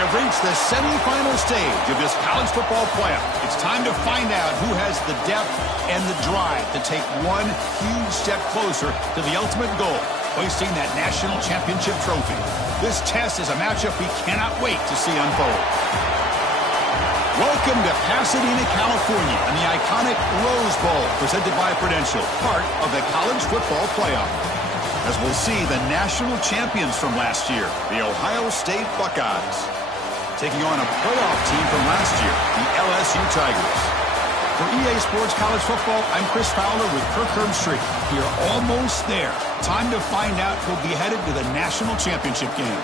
We have reached the semifinal stage of this college football playoff. It's time to find out who has the depth and the drive to take one huge step closer to the ultimate goal, hoisting that national championship trophy. This test is a matchup we cannot wait to see unfold. Welcome to Pasadena, California, and the iconic Rose Bowl, presented by Prudential, part of the college football playoff. As we'll see the national champions from last year, the Ohio State Buckeyes, taking on a playoff team from last year, the LSU Tigers. For EA Sports College Football, I'm Chris Fowler with Kirk Herbstreit. We are almost there. Time to find out who'll be headed to the national championship game.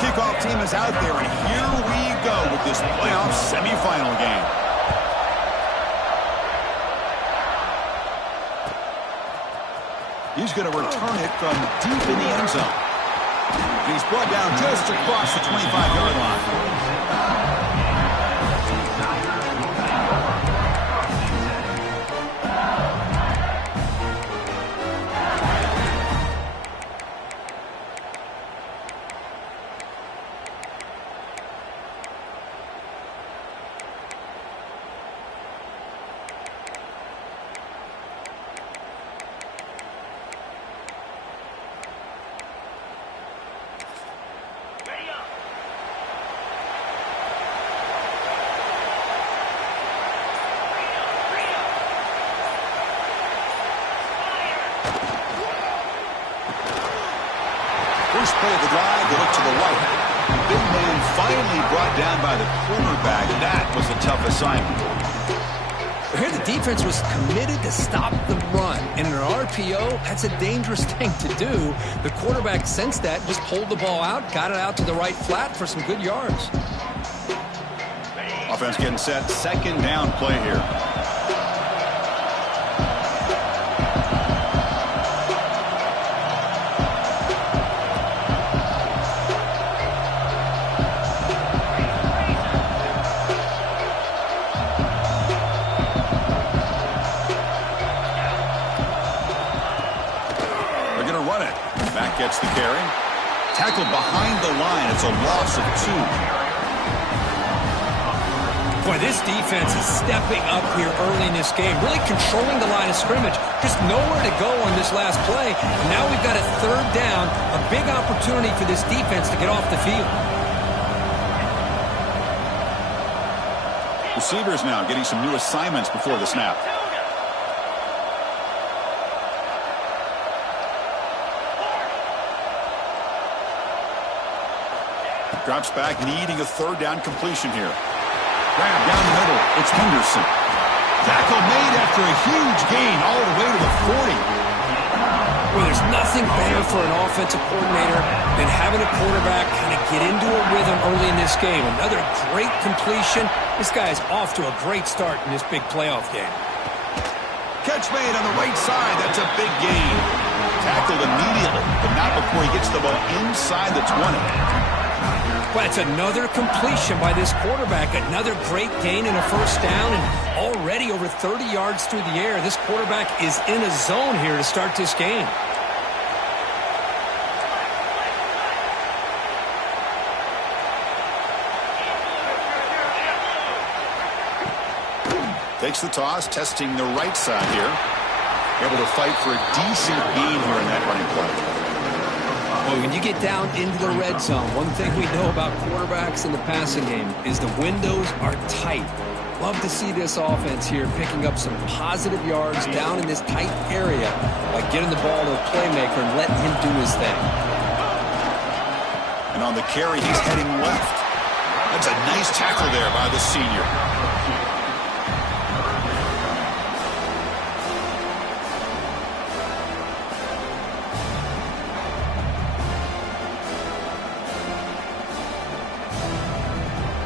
Kickoff team is out there, and here we go with this playoff semifinal game. He's going to return it from deep in the end zone. He's brought down just across the 25-yard line. First play of the drive, they look to the right. Big man finally brought down by the cornerback. That was a tough assignment. Here the defense was committed to stop the run. And in an RPO, that's a dangerous thing to do. The quarterback sensed that, just pulled the ball out, got it out to the right flat for some good yards. Offense getting set. Second down play here. Gets the carry. Tackled behind the line. It's a loss of 2. Boy, this defense is stepping up here early in this game, really controlling the line of scrimmage. Just nowhere to go on this last play. And now we've got a third down, a big opportunity for this defense to get off the field. Receivers now getting some new assignments before the snap. Drops back, needing a third down completion here. Grab down the middle. It's Henderson. Tackle made after a huge gain all the way to the 40. Well, there's nothing better for an offensive coordinator than having a quarterback kind of get into a rhythm early in this game. Another great completion. This guy is off to a great start in this big playoff game. Catch made on the right side. That's a big gain. Tackled immediately, but not before he gets the ball inside the 20. Well, it's another completion by this quarterback. Another great gain and a first down, and already over 30 yards through the air. This quarterback is in a zone here to start this game. Takes the toss, testing the right side here. Able to fight for a decent gain here in that running play. Well, when you get down into the red zone, one thing we know about quarterbacks in the passing game is the windows are tight. Love to see this offense here picking up some positive yards down in this tight area by getting the ball to a playmaker and letting him do his thing. And on the carry, he's heading left. That's a nice tackle there by the senior.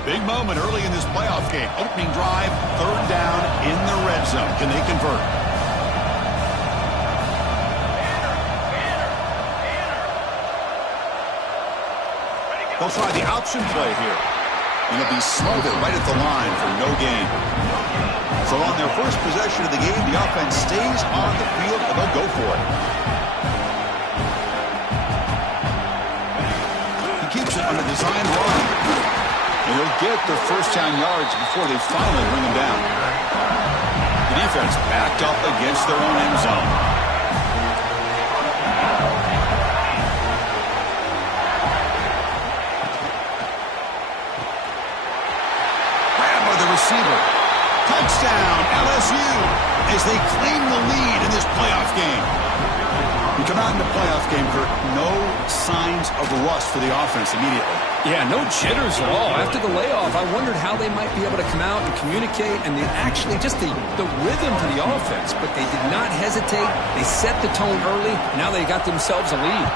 Big moment early in this playoff game. Opening drive, third down in the red zone. Can they convert? They'll try the option play here. And it'll be smothered right at the line for no gain. So on their first possession of the game, the offense stays on the field and they'll go for it. He keeps it on the design run. And he'll get their first down yards before they finally bring him down. The defense backed up against their own end zone. Grabbed by the receiver. Touchdown, LSU, as they claim the lead in this playoff game. We come out in the playoff game, Kurt, no signs of rust for the offense immediately. Yeah, no jitters at all. After the layoff, I wondered how they might be able to come out and communicate and actually just the rhythm to the offense. But they did not hesitate. They set the tone early. Now they got themselves a lead.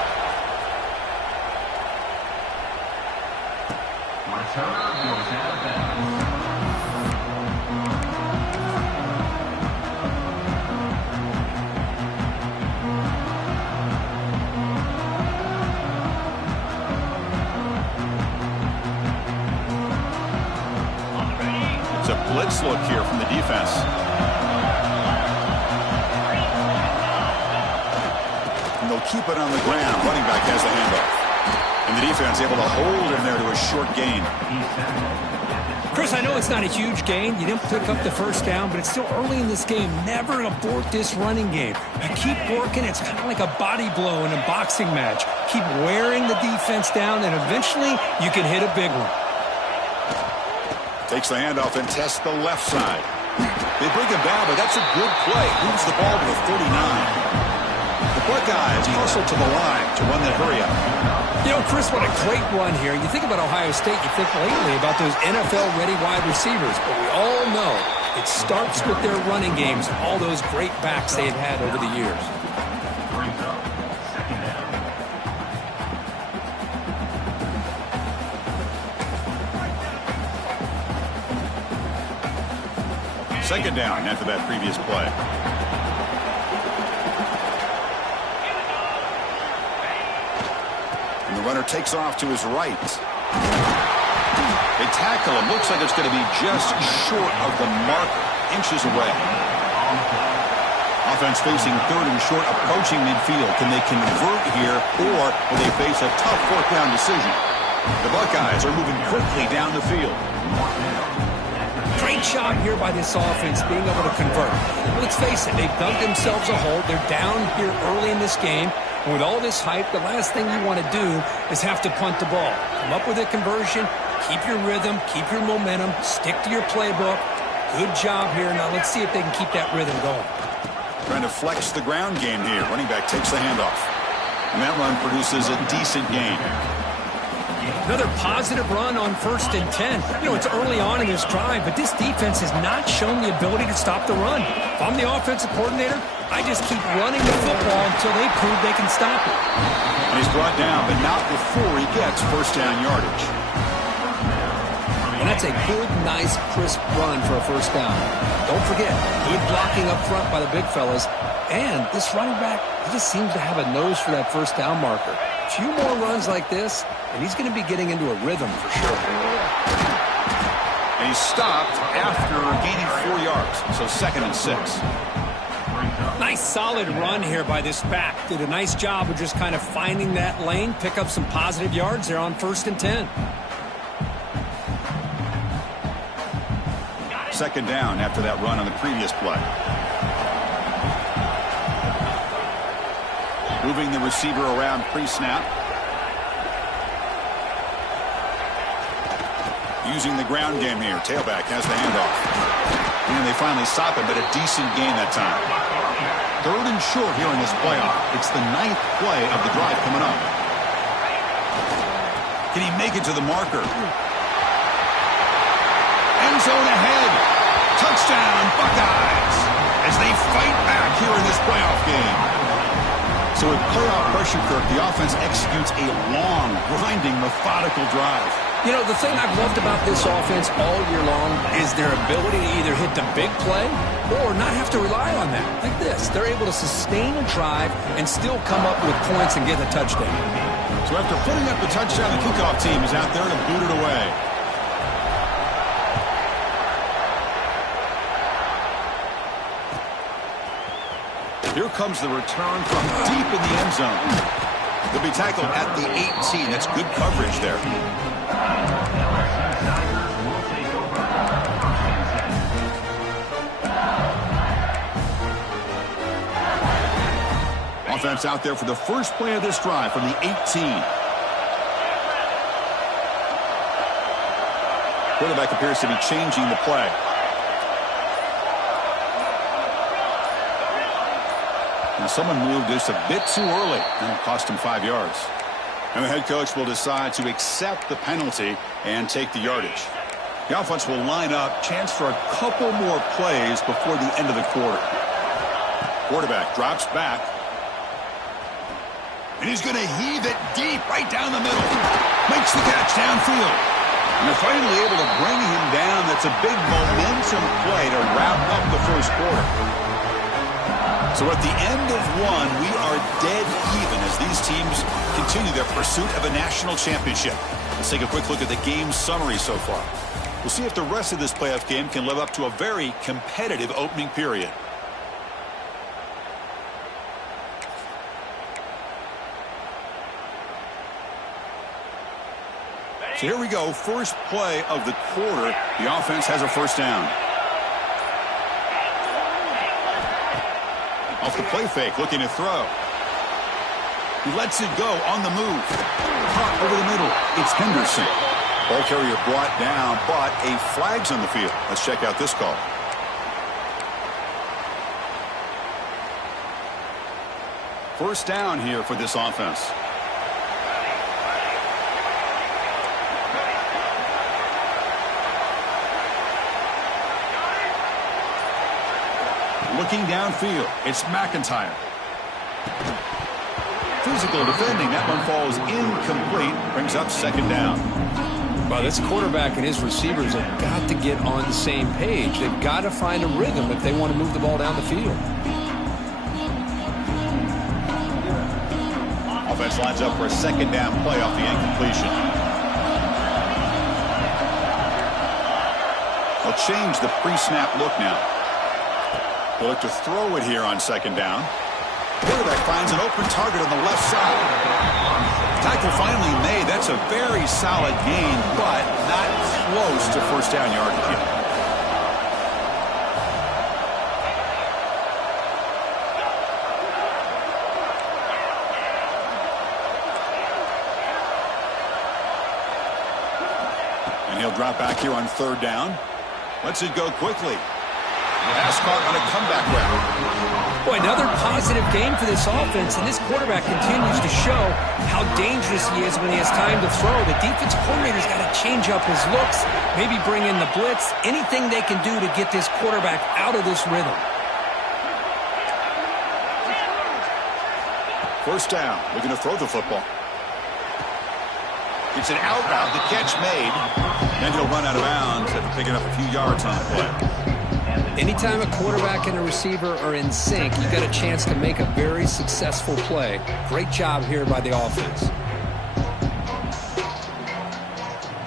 It's a blitz look here from the defense. And they'll keep it on the ground. Running back has the handoff. And the defense able to hold him there to a short gain. Chris, I know it's not a huge gain. You didn't pick up the first down, but it's still early in this game. Never abort this running game. You keep working. It's kind of like a body blow in a boxing match. Keep wearing the defense down, and eventually you can hit a big one. Takes the handoff and tests the left side. They bring him down, but that's a good play. Moves the ball to the 49. The Buckeyes hustle to the line to run that hurry up. You know, Chris, what a great run here. You think about Ohio State, you think lately about those NFL-ready wide receivers, but we all know it starts with their running games, all those great backs they've had over the years. Second down after that previous play. And the runner takes off to his right. They tackle him. Looks like it's going to be just short of the marker, inches away. Offense facing third and short, approaching midfield. Can they convert here, or will they face a tough fourth down decision? The Buckeyes are moving quickly down the field. Great job here by this offense being able to convert. Let's face it, they've dug themselves a hole. They're down here early in this game. And with all this hype, the last thing you want to do is have to punt the ball. Come up with a conversion, keep your rhythm, keep your momentum, stick to your playbook. Good job here. Now let's see if they can keep that rhythm going. Trying to flex the ground game here. Running back takes the handoff. And that run produces a decent gain. Another positive run on 1st and 10. You know, it's early on in this drive, but this defense has not shown the ability to stop the run. If I'm the offensive coordinator, I just keep running the football until they prove they can stop it. And he's brought down, but not before he gets first down yardage. And that's a good, nice, crisp run for a first down. Don't forget, good blocking up front by the big fellas. And this running back, he just seems to have a nose for that first down marker. A few more runs like this, and he's going to be getting into a rhythm for sure. And he's stopped after gaining 4 yards, so 2nd and 6. Nice solid run here by this back. Did a nice job of just kind of finding that lane, pick up some positive yards there on 1st and 10. Second down after that run on the previous play. Moving the receiver around pre-snap. Using the ground game here. Tailback has the handoff. And they finally stop it, but a decent gain that time. 3rd and short here in this playoff. It's the 9th play of the drive coming up. Can he make it to the marker? End zone ahead. Touchdown, Buckeyes, as they fight back here in this playoff game. So with playoff pressure, Kirk, the offense executes a long, grinding, methodical drive. You know, the thing I've loved about this offense all year long is their ability to either hit the big play or not have to rely on that. Like this, they're able to sustain a drive and still come up with points and get a touchdown. So after putting up the touchdown, the kickoff team is out there to boot it away. Here comes the return from deep in the end zone. He'll be tackled at the 18. That's good coverage there. Offense out there for the first play of this drive from the 18. Quarterback appears to be changing the play. And someone moved this a bit too early, and it cost him 5 yards. And the head coach will decide to accept the penalty and take the yardage. The offense will line up, chance for a couple more plays before the end of the quarter. Quarterback drops back. And he's going to heave it deep right down the middle. Makes the catch downfield. And they're finally able to bring him down. That's a big momentum play to wrap up the first quarter. So at the end of one, we are dead even as these teams continue their pursuit of a national championship. Let's take a quick look at the game summary so far. We'll see if the rest of this playoff game can live up to a very competitive opening period. So here we go, first play of the quarter. The offense has a first down. Off the play fake, looking to throw. He lets it go on the move. Caught over the middle. It's Henderson. Ball carrier brought down, but a flag's on the field. Let's check out this call. First down here for this offense. Looking downfield, it's McIntyre. Physical defending, that one falls incomplete, brings up second down. Well, this quarterback and his receivers have got to get on the same page. They've got to find a rhythm if they want to move the ball down the field. Offense lines up for a second down play off the incompletion. They'll change the pre-snap look now. They'll look to throw it here on second down. Quarterback finds an open target on the left side. Tackle finally made. That's a very solid gain, but not close to first down yardage yet. And he'll drop back here on third down. Lets it go quickly. Pass caught on a comeback route. Boy, another positive game for this offense, and this quarterback continues to show how dangerous he is when he has time to throw. The defensive coordinator's got to change up his looks, maybe bring in the blitz, anything they can do to get this quarterback out of this rhythm. First down, looking to throw the football. It's an out route, the catch made, and he'll run out of bounds after picking up a few yards on the play. Anytime a quarterback and a receiver are in sync, you got a chance to make a very successful play. Great job here by the offense.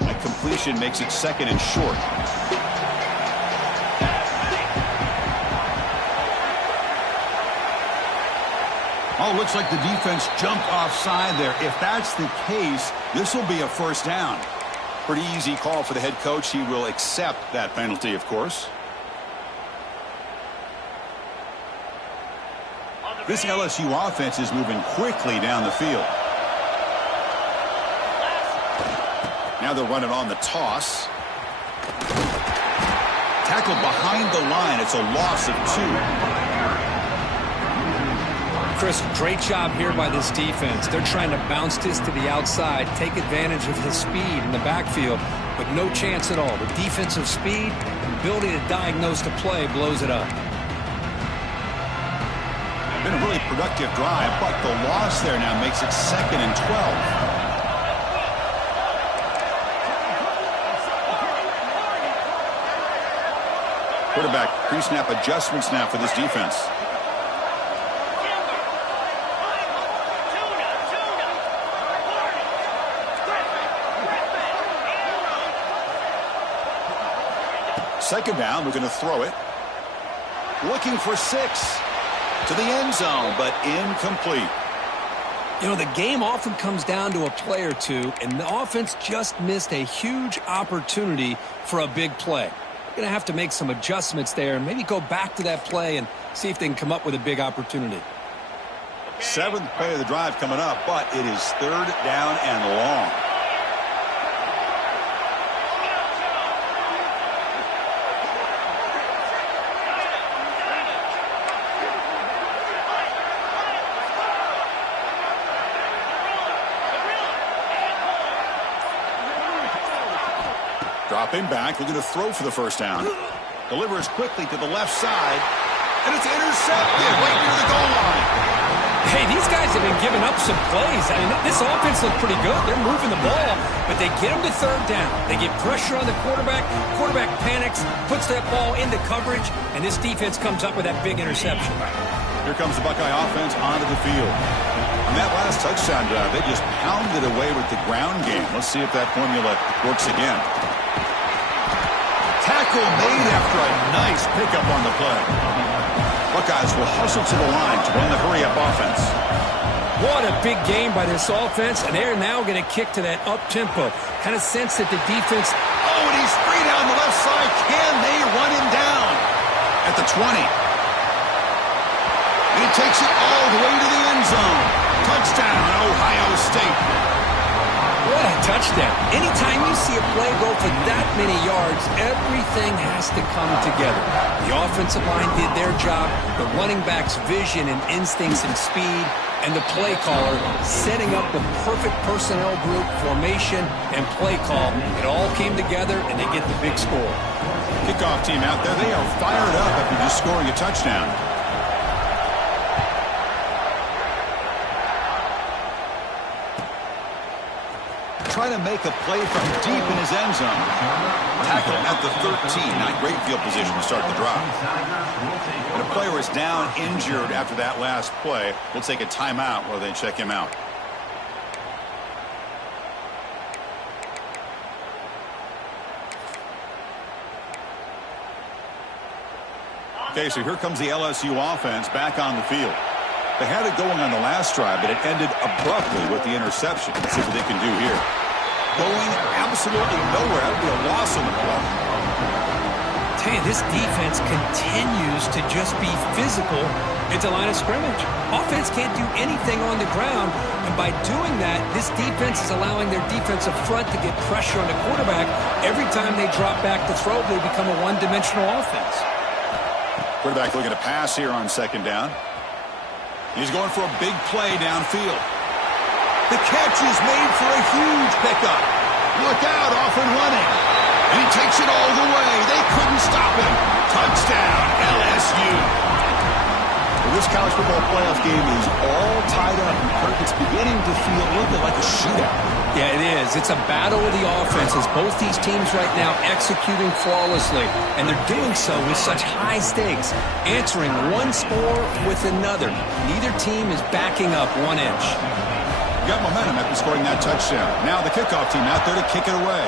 That completion makes it second and short. Oh, looks like the defense jumped offside there. If that's the case, this will be a first down. Pretty easy call for the head coach. He will accept that penalty, of course. This LSU offense is moving quickly down the field. Now they'll run it on the toss. Tackled behind the line. It's a loss of 2. Chris, great job here by this defense. They're trying to bounce this to the outside, take advantage of his speed in the backfield, but no chance at all. The defensive speed and ability to diagnose the play blows it up. Been a really productive drive, but the loss there now makes it second and 12. Quarterback pre-snap adjustments now for this defense. Second down, we're going to throw it. Looking for 6 to the end zone, but incomplete. You know, the game often comes down to a play or two, and the offense just missed a huge opportunity for a big play. They're going to have to make some adjustments there and maybe go back to that play and see if they can come up with a big opportunity. 7th play of the drive coming up, but it is 3rd down and long. Dropping back, looking to throw for the first down. Delivers quickly to the left side, and it's intercepted right near the goal line. Hey, these guys have been giving up some plays. I mean, this offense looked pretty good. They're moving the ball, but they get them to 3rd down. They get pressure on the quarterback. Quarterback panics, puts that ball into coverage, and this defense comes up with that big interception. Here comes the Buckeye offense onto the field. On that last touchdown drive, they just pounded away with the ground game. Let's see if that formula works again. Tackle made after a nice pickup on the play. Buckeyes will hustle to the line to run the hurry-up offense. What a big game by this offense, and they're now going to kick to that up-tempo. Kind of sense that the defense... Oh, and he's free down the left side. Can they run him down? At the 20. And he takes it all the way to the end zone. Touchdown, Ohio State. What a touchdown. Anytime you see a play go for that many yards, everything has to come together. The offensive line did their job, the running back's vision and instincts and speed, and the play caller setting up the perfect personnel group, formation, and play call. It all came together, and they get the big score. Kickoff team out there, they are fired up after just scoring a touchdown. Trying to make a play from deep in his end zone. Tackle at the 13. Not great field position to start the drive. And a player is down injured after that last play. We'll take a timeout while they check him out. Okay, so here comes the LSU offense back on the field. They had it going on the last drive, but it ended abruptly with the interception. Let's see what they can do here. Going absolutely nowhere. That would be a loss on the play. Tell you, this defense continues to just be physical at the line of scrimmage. Offense can't do anything on the ground, and by doing that, this defense is allowing their defensive front to get pressure on the quarterback. Every time they drop back to throw, they become a one-dimensional offense. Quarterback looking to pass here on 2nd down. He's going for a big play downfield. The catch is made for a huge pickup. Look out, off and running. And he takes it all the way. They couldn't stop him. Touchdown, LSU. Well, this college football playoff game is all tied up. It's beginning to feel a little bit like a shootout. Yeah, it is. It's a battle of the offenses. Both these teams right now executing flawlessly, and they're doing so with such high stakes, answering one score with another. Neither team is backing up 1 inch. Got momentum after scoring that touchdown. Now the kickoff team out there to kick it away.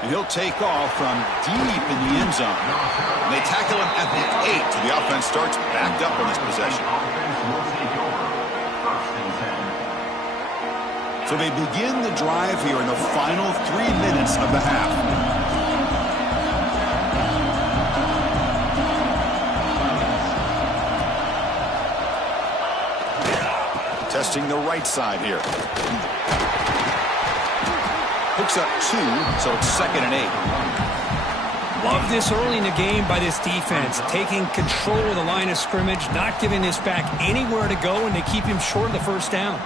And he'll take off from deep in the end zone. And they tackle him at the 8, so the offense starts backed up on this possession. So they begin the drive here in the final 3 minutes of the half. Testing the right side here. Hooks up 2, so it's 2nd and 8. Love this early in the game by this defense, taking control of the line of scrimmage, not giving this back anywhere to go, and they keep him short of the first down.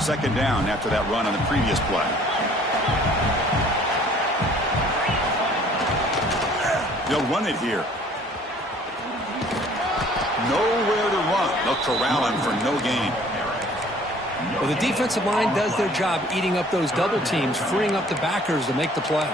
2nd down after that run on the previous play. They'll run it here. Nowhere to run. They'll corral him for no gain. Well, the defensive line does their job eating up those double teams, freeing up the backers to make the play.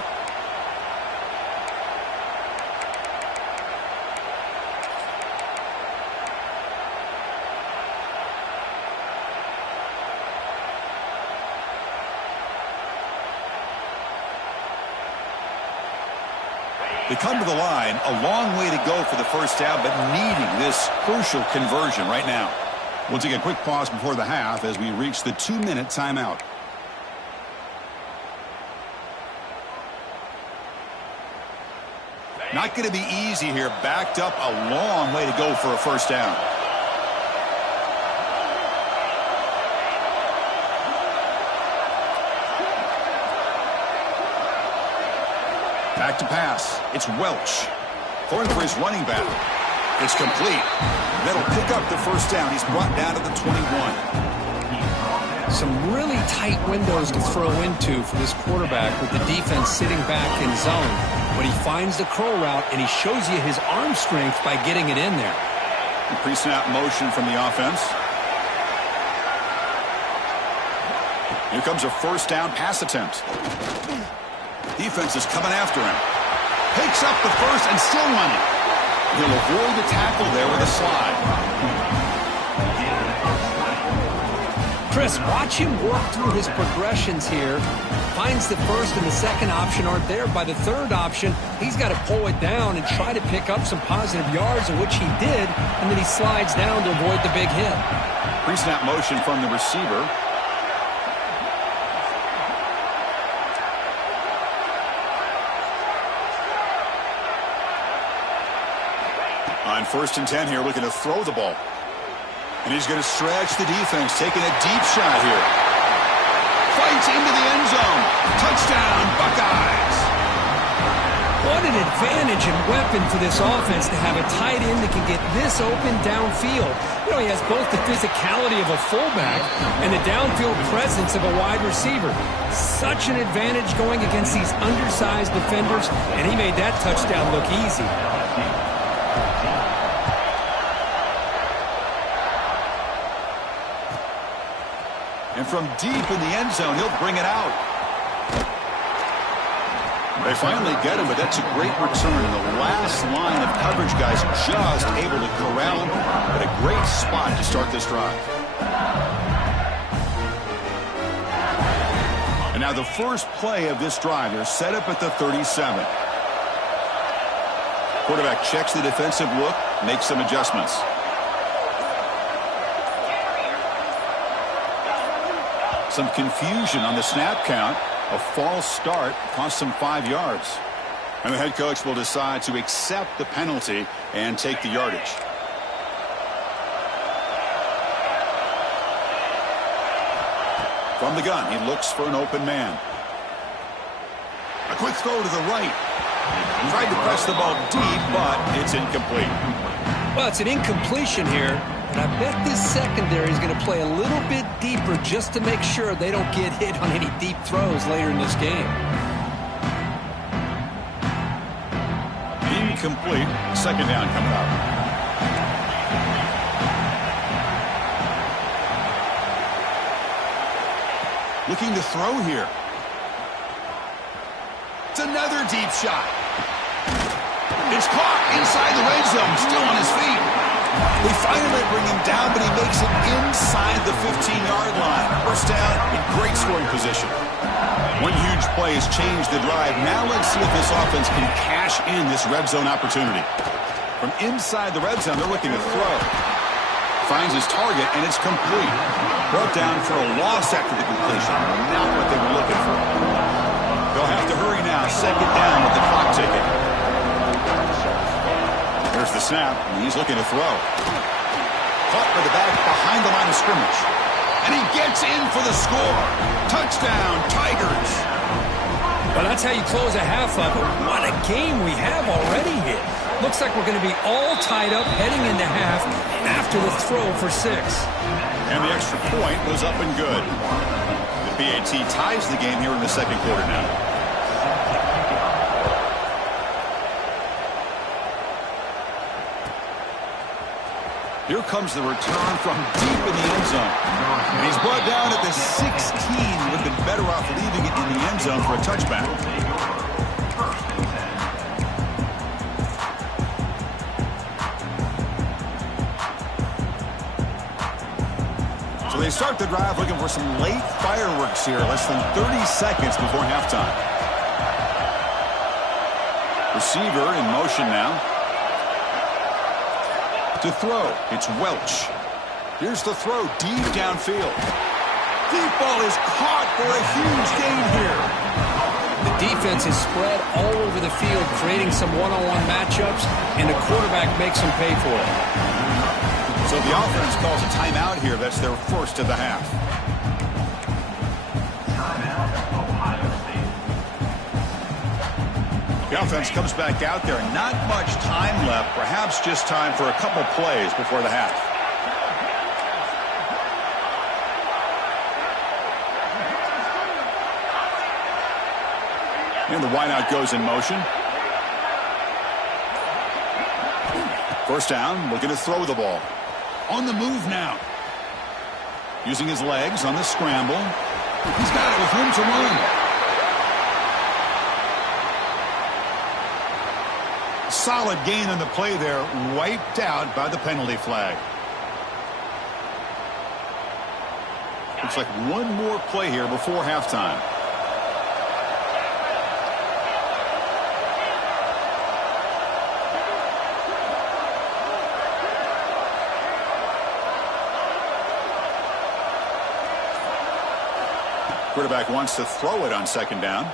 They come to the line, a long way to go for the first down, but needing this crucial conversion right now. We'll take a quick pause before the half as we reach the 2-minute timeout. Not going to be easy here. Backed up, a long way to go for a first down. Back to pass. It's Welch. Throwing for his running back. It's complete. That'll pick up the first down. He's brought down to the 21. Some really tight windows to throw into for this quarterback with the defense sitting back in zone. But he finds the curl route, and he shows you his arm strength by getting it in there. Pre-snap motion from the offense. Here comes a first down pass attempt. Defense is coming after him. Picks up the first and still running. He'll avoid the tackle there with a slide. Chris, watch him work through his progressions here. Finds the first and the second option aren't there. By the third option, he's got to pull it down and try to pick up some positive yards, of which he did, and then he slides down to avoid the big hit. Pre-snap motion from the receiver. On 1st and 10 here, looking to throw the ball. And he's going to stretch the defense, taking a deep shot here. Fights into the end zone. Touchdown, Buckeyes. What an advantage and weapon for this offense to have a tight end that can get this open downfield. You know, he has both the physicality of a fullback and the downfield presence of a wide receiver. Such an advantage going against these undersized defenders, and he made that touchdown look easy. And from deep in the end zone, he'll bring it out. They finally get him, but that's a great return. The last line of coverage, guys, just able to corral him. But a great spot to start this drive. And now the first play of this drive. They're set up at the 37. Quarterback checks the defensive look, makes some adjustments. Some confusion on the snap count. A false start cost him 5 yards. And the head coach will decide to accept the penalty and take the yardage. From the gun, he looks for an open man. A quick throw to the right. Tried to press the ball deep, but it's incomplete. Well, it's an incompletion here. And I bet this secondary is going to play a little bit deeper just to make sure they don't get hit on any deep throws later in this game. Incomplete. Second down coming up. Looking to throw here. It's another deep shot. It's caught inside the red zone. Still on his feet. They finally bring him down, but he makes it inside the 15-yard line. First down in great scoring position. One huge play has changed the drive. Now let's see if this offense can cash in this red zone opportunity. From inside the red zone, they're looking to throw. Finds his target, and it's complete. Brought down for a loss after the completion. Not what they were looking for. They'll have to hurry now. Second down with the clock ticking. There's the snap, and he's looking to throw. Caught by the back behind the line of scrimmage. And he gets in for the score. Touchdown, Tigers. Well, that's how you close a half up. What a game we have already here. Looks like we're going to be all tied up heading into half after the throw for 6. And the extra point was up and good. The PAT ties the game here in the second quarter now. Here comes the return from deep in the end zone. And he's brought down at the 16. Would have been better off leaving it in the end zone for a touchback. So they start the drive looking for some late fireworks here. Less than 30 seconds before halftime. Receiver in motion now. To throw, it's Welch. Here's the throw, deep downfield. Deep ball is caught for a huge gain here. The defense is spread all over the field, creating some one-on-one matchups, and the quarterback makes them pay for it. So the offense calls a timeout here. That's their first of the half. The offense comes back out there. Not much time left. Perhaps just time for a couple plays before the half. And the wideout goes in motion. First down, looking to throw the ball. On the move now. Using his legs on the scramble. He's got it with room to run. Solid gain on the play there, wiped out by the penalty flag. Looks like one more play here before halftime. Quarterback wants to throw it on second down.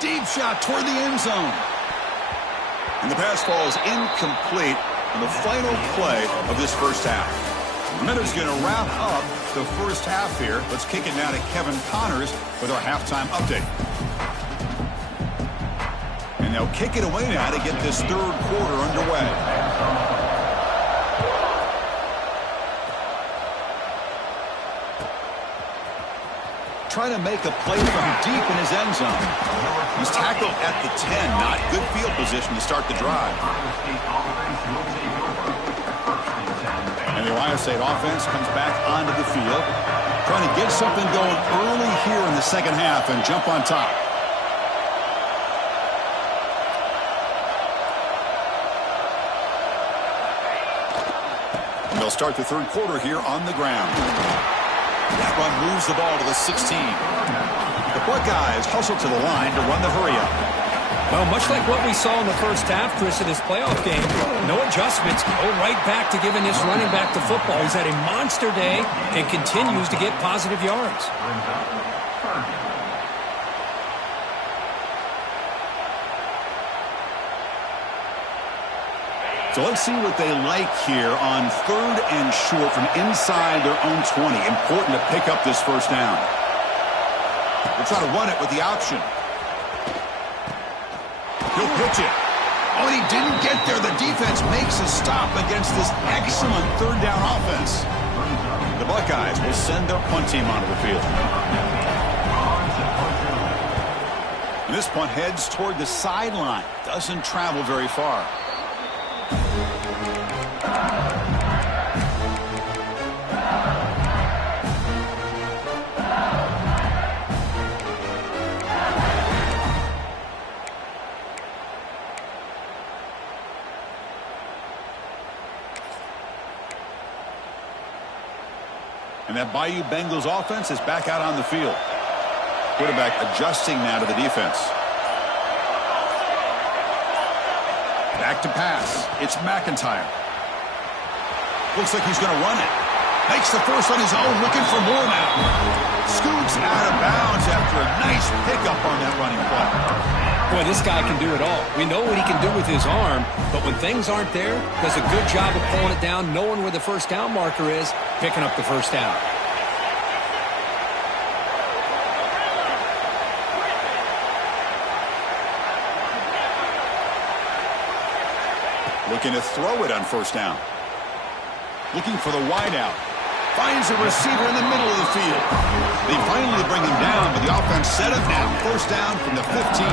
Deep shot toward the end zone. And the pass falls incomplete on the final play of this first half. Minuta's going to wrap up the first half here. Let's kick it now to Kevin Connors with our halftime update. And they'll kick it away now to get this third quarter underway. Trying to make a play from deep in his end zone. He's tackled at the 10. Not good field position to start the drive. And the Ohio State offense comes back onto the field. Trying to get something going early here in the second half and jump on top. And they'll start the third quarter here on the ground. That run moves the ball to the 16. The Buckeyes hustle to the line to run the hurry-up. Well, much like what we saw in the first half, Chris, of this playoff game, no adjustments. Go right back to giving this running back the football. He's had a monster day and continues to get positive yards. So let's see what they like here on third and short from inside their own 20. Important to pick up this first down. They'll try to run it with the option. He'll pitch it. Oh, and he didn't get there. The defense makes a stop against this excellent third down offense. The Buckeyes will send their punt team onto the field. And this punt heads toward the sideline. Doesn't travel very far. And that Bayou Bengals offense is back out on the field. Quarterback adjusting now to the defense. Back to pass. It's McIntyre. Looks like he's going to run it. Makes the first on his own, looking for more now. Scoots out of bounds after a nice pickup on that running play. Boy, this guy can do it all. We know what he can do with his arm, but when things aren't there, does a good job of pulling it down, knowing where the first down marker is, picking up the first down. Looking to throw it on first down. Looking for the wideout. Finds a receiver in the middle of the field. They finally bring him down, but the offense set up now. First down from the 15.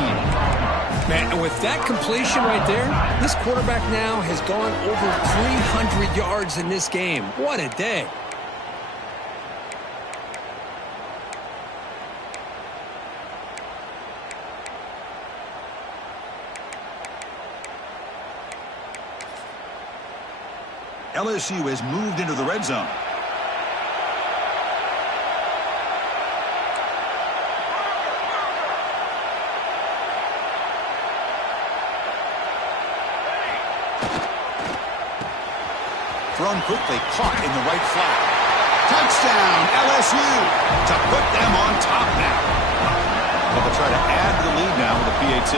Man, and with that completion right there, this quarterback now has gone over 300 yards in this game. What a day. LSU has moved into the red zone. Thrown quickly, caught in the right flat. Touchdown, LSU, to put them on top now. But they'll try to add to the lead now with a PAT.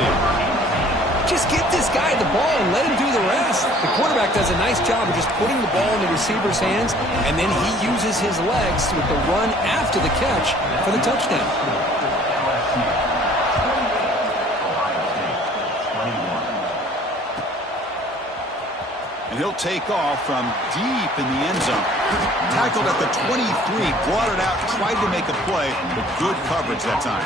Just get this guy the ball and let him do the rest. The quarterback does a nice job of just putting the ball in the receiver's hands, and then he uses his legs with the run after the catch for the touchdown. And he'll take off from deep in the end zone. Tackled at the 23, brought it out, tried to make a play, but good coverage that time.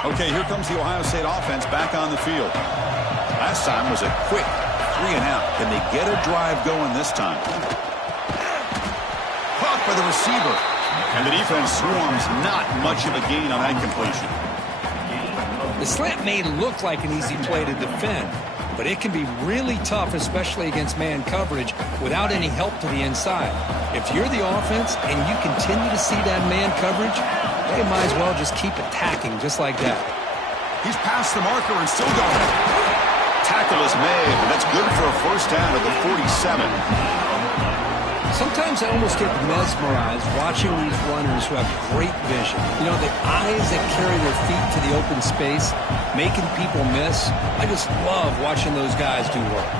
Okay, here comes the Ohio State offense back on the field. Last time was a quick 3 and out. Can they get a drive going this time? Caught by the receiver. And the defense swarms, not much of a gain on that completion. The slant may look like an easy play to defend, but it can be really tough, especially against man coverage, without any help to the inside. If you're the offense and you continue to see that man coverage, they might as well just keep attacking just like that. He's past the marker and still going. Tackle is made, and that's good for a first down at the 47. Sometimes I almost get mesmerized watching these runners who have great vision. You know, the eyes that carry their feet to the open space, making people miss. I just love watching those guys do work.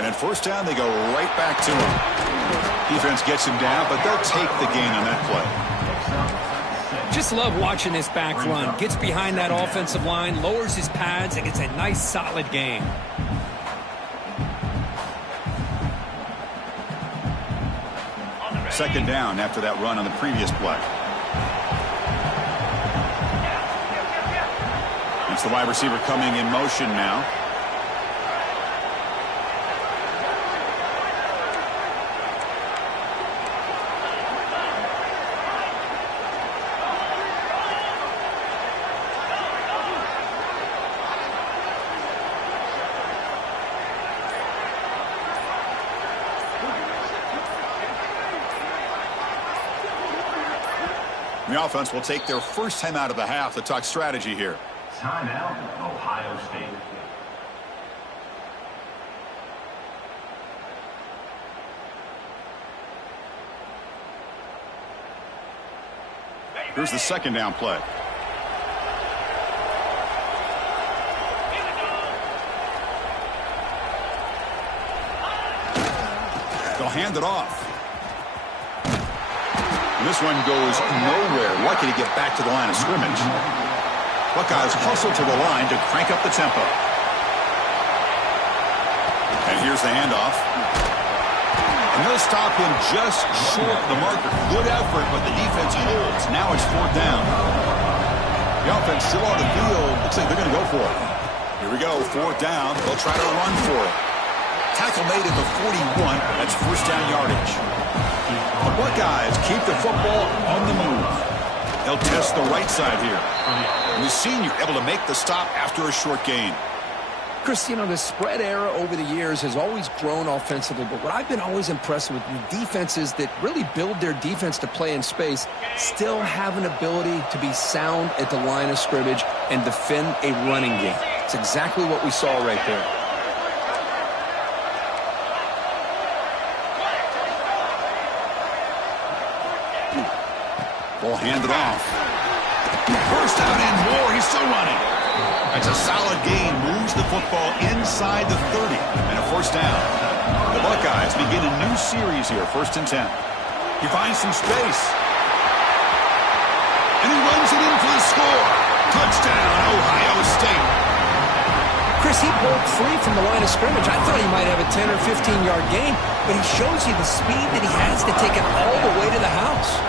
And at first down, they go right back to him. Defense gets him down, but they'll take the gain on that play. Just love watching this back run. Gets behind that offensive line, lowers his pads, and gets a nice solid gain. Second down after that run on the previous play. It's the wide receiver coming in motion now. The offense will take their first time out of the half to talk strategy here. Timeout, Ohio State. Here's the second down play. They'll hand it off. This one goes nowhere. Lucky to get back to the line of scrimmage. Buckeyes hustle to the line to crank up the tempo. And here's the handoff. And they'll stop him just short of the marker. Good effort, but the defense holds. Now it's fourth down. The offense still on the field. Looks like they're going to go for it. Here we go, fourth down. They'll try to run for it. Tackle made at the 41. That's first down yardage. The Buckeyes keep the football on the move. They'll test the right side here. And the senior able to make the stop after a short gain. Chris, you know, the spread era over the years has always grown offensively, but what I've been always impressed with the defenses that really build their defense to play in space still have an ability to be sound at the line of scrimmage and defend a running game. It's exactly what we saw right there. Ball handed off. First down and more. He's still running. That's a solid gain. Moves the football inside the 30. And a first down. The Buckeyes begin a new series here. First and 10. He finds some space. And he runs it in for the score. Touchdown, Ohio State. Chris, he broke free from the line of scrimmage. I thought he might have a 10 or 15-yard gain, but he shows you the speed that he has to take it all the way to the house.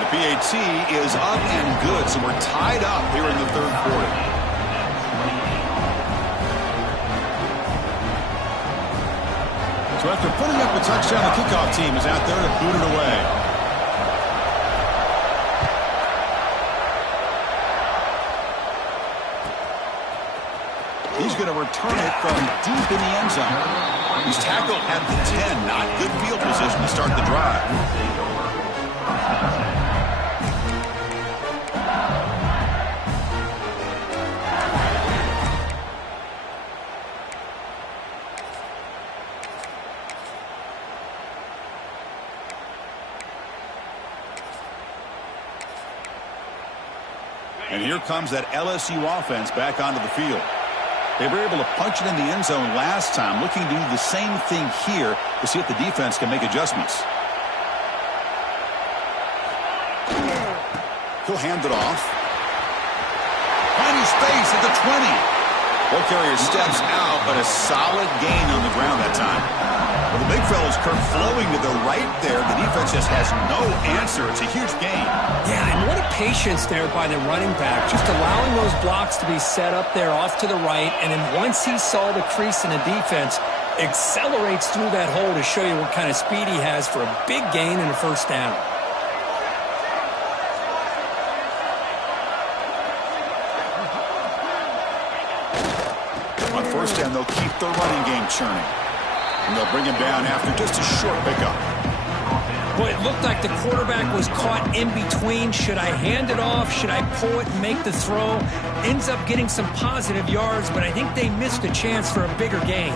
The PAT is up and good, so we're tied up here in the third quarter. So after putting up a touchdown, the kickoff team is out there to boot it away. He's going to return it from deep in the end zone. He's tackled at the 10. Not good field position to start the drive. And here comes that LSU offense back onto the field. They were able to punch it in the end zone last time, looking to do the same thing here to see if the defense can make adjustments. He'll hand it off. Finding space at the 20. Ball carrier steps out, but a solid gain on the ground that time. Well, the big fella's flowing to the right there. The defense just has no answer. It's a huge gain. Yeah, and what a patience there by the running back, just allowing those blocks to be set up there off to the right, and then once he saw the crease in the defense, accelerates through that hole to show you what kind of speed he has for a big gain and a first down. On first down, they'll keep their running game churning. And they'll bring him down after just a short pickup. Well, it looked like the quarterback was caught in between. Should I hand it off? Should I pull it and make the throw? Ends up getting some positive yards, but I think they missed a chance for a bigger gain.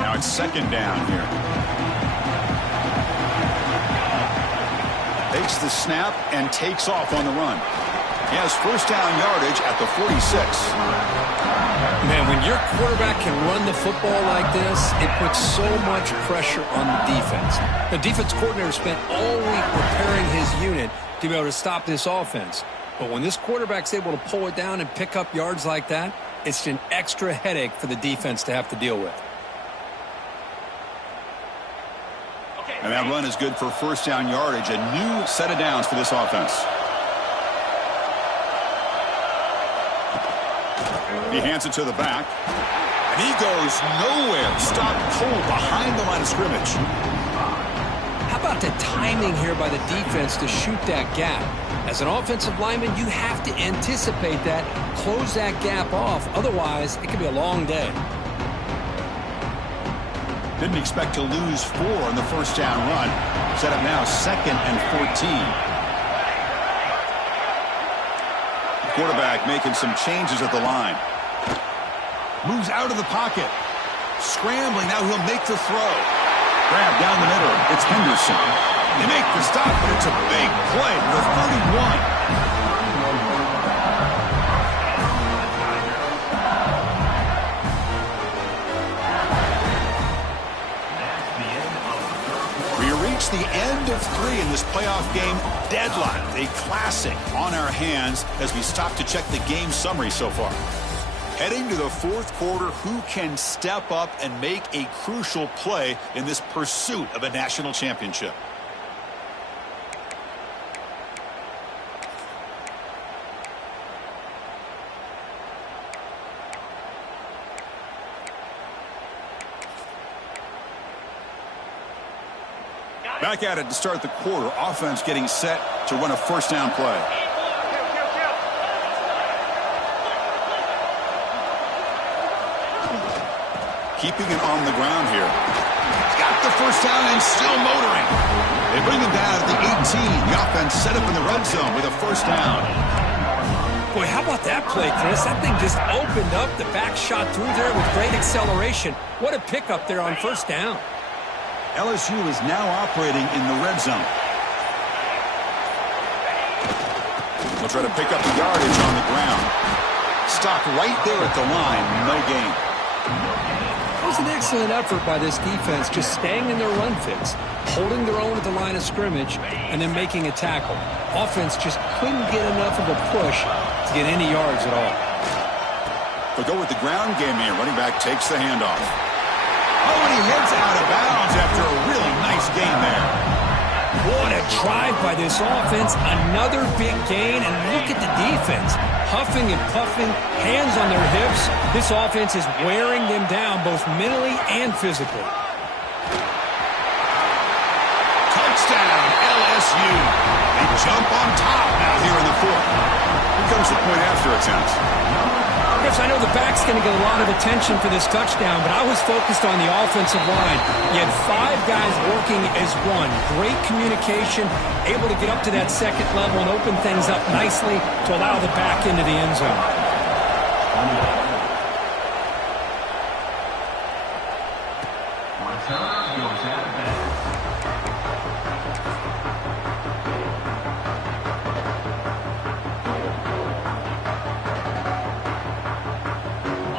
Now it's second down here. Takes the snap and takes off on the run. He has first down yardage at the 46. Man, when your quarterback can run the football like this, it puts so much pressure on the defense. The defense coordinator spent all week preparing his unit to be able to stop this offense. But when this quarterback's able to pull it down and pick up yards like that, it's an extra headache for the defense to have to deal with. And that run is good for first down yardage. A new set of downs for this offense. He hands it to the back. And he goes nowhere. Stop cold behind the line of scrimmage. How about the timing here by the defense to shoot that gap? As an offensive lineman, you have to anticipate that, close that gap off. Otherwise, it could be a long day. Didn't expect to lose 4 on the first down run. Set up now 2nd and 14. The quarterback making some changes at the line. Moves out of the pocket. Scrambling. Now he'll make the throw. Grab down the middle. It's Henderson. They make the stop, but it's a big play for the 31. The end of 3 in this playoff game. Deadlocked, a classic on our hands as we stop to check the game summary so far. Heading to the 4th quarter, who can step up and make a crucial play in this pursuit of a national championship? Back at it to start the quarter. Offense getting set to run a first down play. Keeping it on the ground here. Got the first down and still motoring. They bring him down at the 18. The offense set up in the red zone with a first down. Boy, how about that play, Chris? That thing just opened up. The back shot through there with great acceleration. What a pickup there on first down. LSU is now operating in the red zone. They'll try to pick up the yardage on the ground. Stopped right there at the line. No gain. It was an excellent effort by this defense, just staying in their run fix, holding their own at the line of scrimmage, and then making a tackle. Offense just couldn't get enough of a push to get any yards at all. They'll go with the ground game here. Running back takes the handoff. Oh, and he heads out of bounds after a really nice gain there. What a drive by this offense. Another big gain, and look at the defense. Huffing and puffing, hands on their hips. This offense is wearing them down both mentally and physically. Touchdown. few. They jump on top now here in the fourth. Here comes the point after attempt. Chris, I know the back's going to get a lot of attention for this touchdown, but I was focused on the offensive line. You had 5 guys working as one. Great communication, able to get up to that second level and open things up nicely to allow the back into the end zone.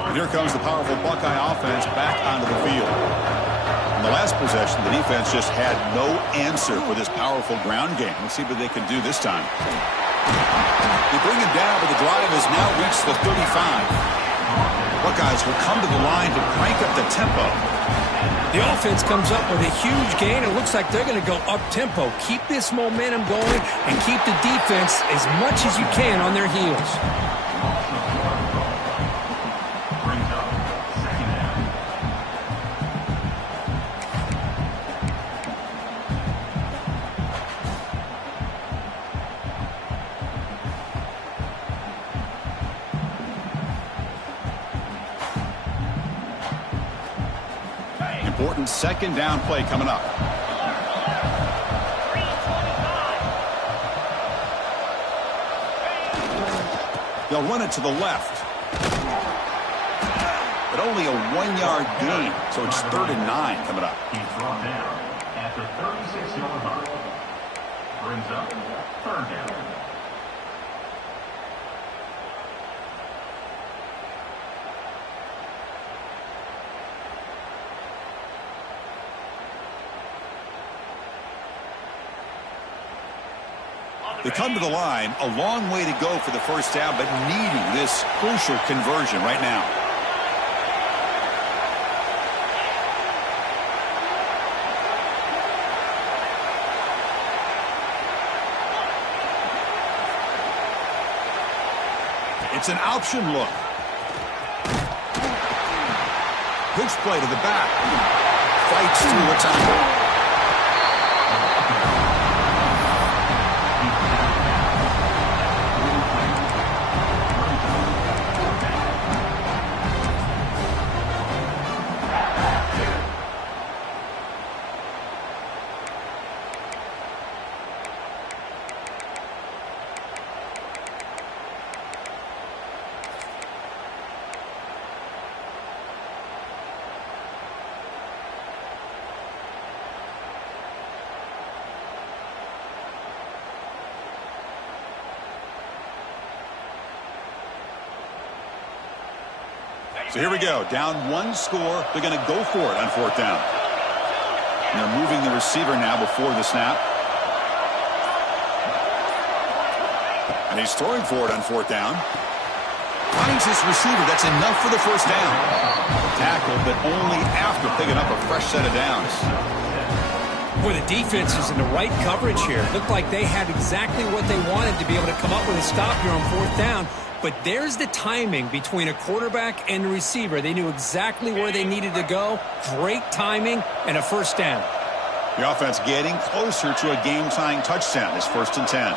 Here comes the powerful Buckeye offense back onto the field. In the last possession, the defense just had no answer for this powerful ground game. Let's see what they can do this time. They bring him down, but the drive has now reached the 35. Buckeyes will come to the line to crank up the tempo. The offense comes up with a huge gain. It looks like they're going to go up-tempo. Keep this momentum going and keep the defense as much as you can on their heels. Important second down play coming up. They'll run it to the left. But only a 1-yard gain, so it's 3rd and 9 coming up. He's brought down at the 36-yard line. Brings up 3rd down. They come to the line, a long way to go for the first down, but needing this crucial conversion right now. It's an option look. Pitch play to the back. Fights through a tackle. So here we go. Down 1 score. They're going to go for it on 4th down. And they're moving the receiver now before the snap. And he's throwing for it on 4th down. Finds this receiver. That's enough for the first down. Tackle, but only after picking up a fresh set of downs. Boy, the defense is in the right coverage here. Looked like they had exactly what they wanted to be able to come up with a stop here on 4th down. But there's the timing between a quarterback and the receiver. They knew exactly where they needed to go. Great timing and a first down. The offense getting closer to a game-tying touchdown. It's 1st and 10.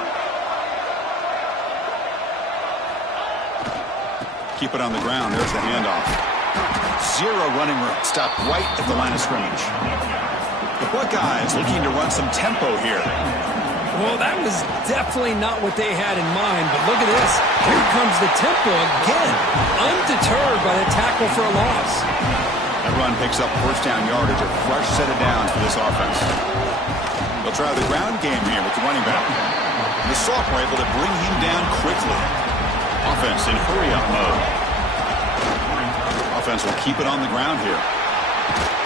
Keep it on the ground. There's the handoff. 0 running room. Stopped right at the line of scrimmage. The Buckeyes looking to run some tempo here. Well, that was definitely not what they had in mind, but look at this. Here comes the tempo again, undeterred by the tackle for a loss. That run picks up first down yardage, a fresh set of downs for this offense. They'll try the ground game here with the running back. The sophomore able to bring him down quickly. Offense in hurry-up mode. Offense will keep it on the ground here.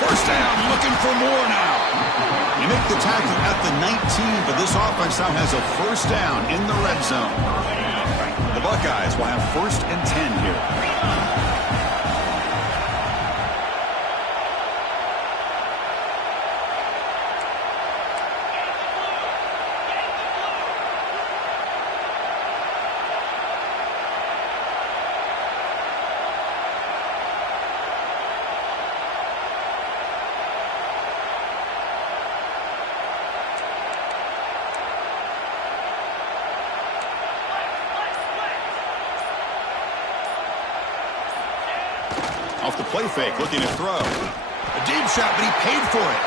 First down, looking for more now. You make the tackle at the 19, but this offense now has a first down in the red zone. The Buckeyes will have 1st and 10 here. Off the play fake, looking to throw. A deep shot, but he paid for it.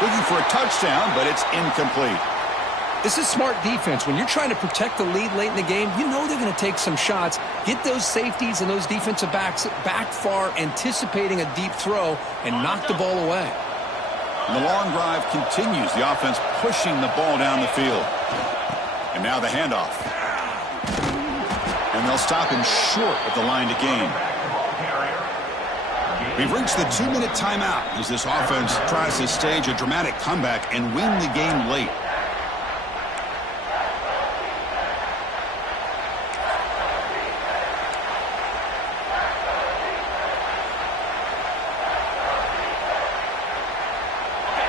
Looking for a touchdown, but it's incomplete. This is smart defense. When you're trying to protect the lead late in the game, you know they're going to take some shots, get those safeties and those defensive backs back far, anticipating a deep throw, and knock the ball away. And the long drive continues. The offense pushing the ball down the field. And now the handoff. And they'll stop him short of the line to gain. We've reached the 2-minute timeout as this offense tries to stage a dramatic comeback and win the game late.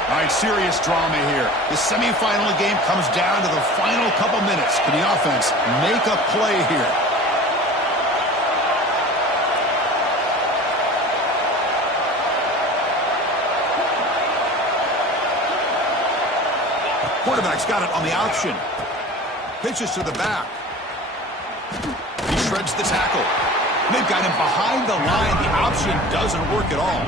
All right, serious drama here. The semifinal game comes down to the final couple minutes. Can the offense make a play here? Quarterback's got it on the option. Pitches to the back. He shreds the tackle. They've got him behind the line. The option doesn't work at all.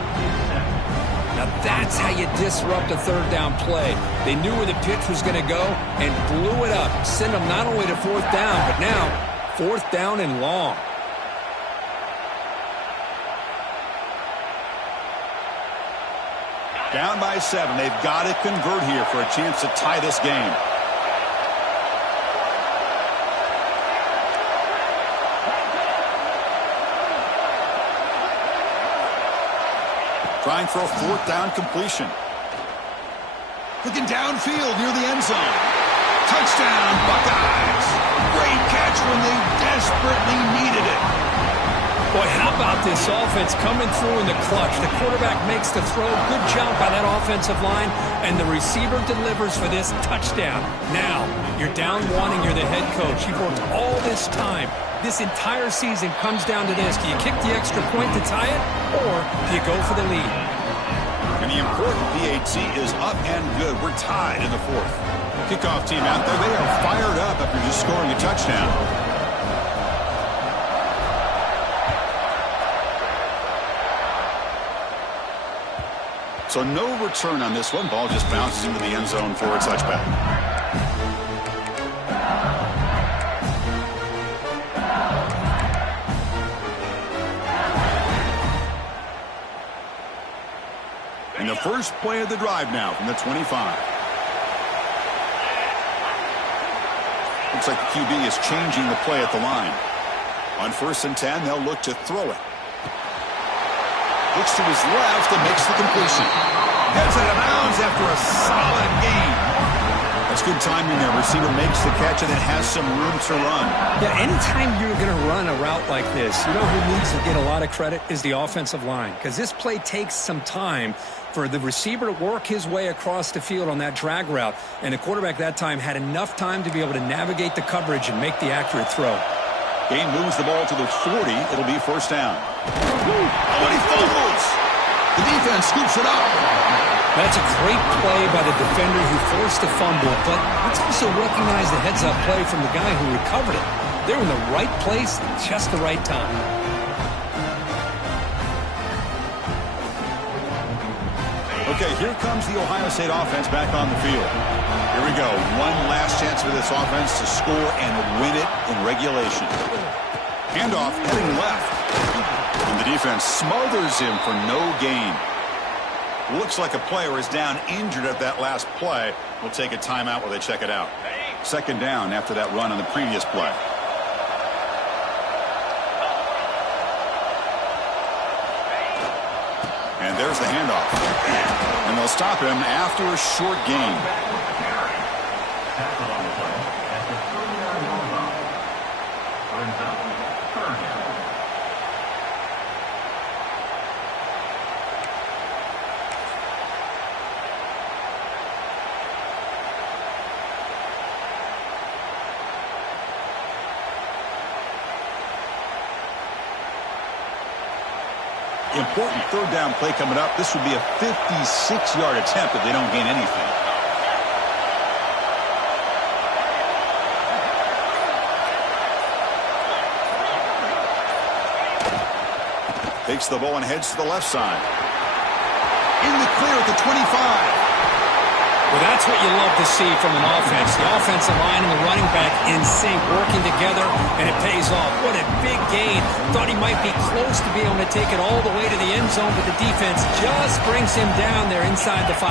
Now that's how you disrupt a third down play. They knew where the pitch was going to go and blew it up. Send them not only to fourth down, but now fourth down and long. Down by 7. They've got to convert here for a chance to tie this game. Trying for a fourth down completion. Looking downfield near the end zone. Touchdown, Buckeyes. Great catch when they desperately needed it. Boy, how about this offense coming through in the clutch? The quarterback makes the throw. Good job by that offensive line. And the receiver delivers for this touchdown. Now, you're down 1 and you're the head coach. You've worked all this time. This entire season comes down to this. Do you kick the extra point to tie it, or do you go for the lead? And the important PAT is up and good. We're tied in the fourth. Kickoff team out there. They are fired up after just scoring a touchdown. So no return on this one. Ball just bounces into the end zone for a touchback. And the first play of the drive now from the 25. Looks like the QB is changing the play at the line. On 1st and 10, they'll look to throw it. Looks to his left and makes the completion. Gets it out of bounds after a solid gain. That's good timing there. Receiver makes the catch and it has some room to run. Yeah, anytime you're going to run a route like this, you know who needs to get a lot of credit is the offensive line. Because this play takes some time for the receiver to work his way across the field on that drag route. And the quarterback that time had enough time to be able to navigate the coverage and make the accurate throw. Game moves the ball to the 40. It'll be first down. Oh, and he fumbles. The defense scoops it up. That's a great play by the defender who forced the fumble, but let's also recognize the heads-up play from the guy who recovered it. They were in the right place at just the right time. Okay, here comes the Ohio State offense back on the field. Here we go. One last chance for this offense to score and win it in regulation. Handoff heading left. And the defense smothers him for no gain. Looks like a player is down injured at that last play. We'll take a timeout while they check it out. Second down after that run on the previous play. And there's the handoff. And they'll stop him after a short gain. Important third down play coming up. This would be a 56-yard attempt if they don't gain anything. Takes the ball and heads to the left side. In the clear at the 25. Well, that's what you love to see from an offense. The offensive line and the running back in sync, working together, and it pays off. What a big gain. Thought he might be close to being able to take it all the way to the end zone, but the defense just brings him down there inside the 5.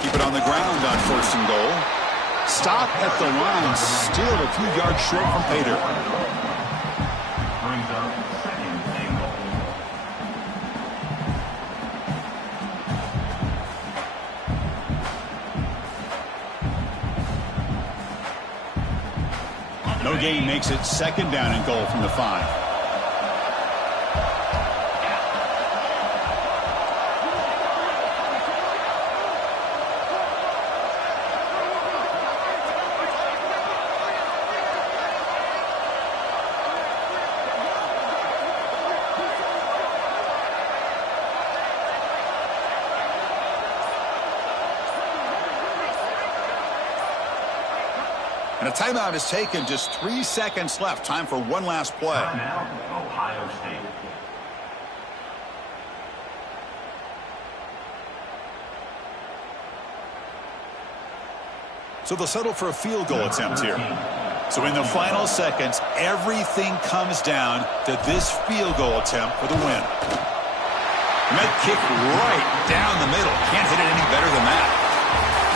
Keep it on the ground on 1st and goal. Stop at the line, still a few yards short from Pater. Brings up 2nd and goal. No gain makes it 2nd down and goal from the 5. And a timeout is taken. Just 3 seconds left. Time for one last play. Now, Ohio State. So they'll settle for a field goal attempt here. So in the final seconds, everything comes down to this field goal attempt for the win. Met kick right down the middle. Can't hit it any better than that.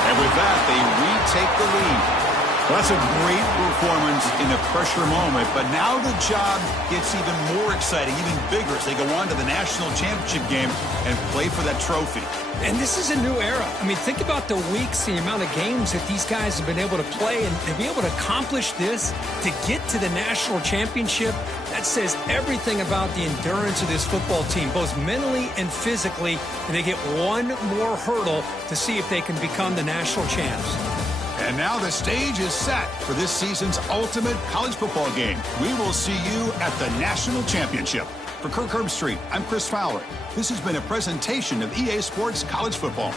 And with that, they retake the lead. Well, that's a great performance in the pressure moment, but now the job gets even more exciting, even bigger as they go on to the national championship game and play for that trophy. And this is a new era. I mean, think about the weeks, the amount of games that these guys have been able to play, and to be able to accomplish this, to get to the national championship, that says everything about the endurance of this football team, both mentally and physically, and they get one more hurdle to see if they can become the national champs. And now the stage is set for this season's ultimate college football game. We will see you at the national championship. For Kirk Herbstreit, I'm Chris Fowler. This has been a presentation of EA Sports College Football.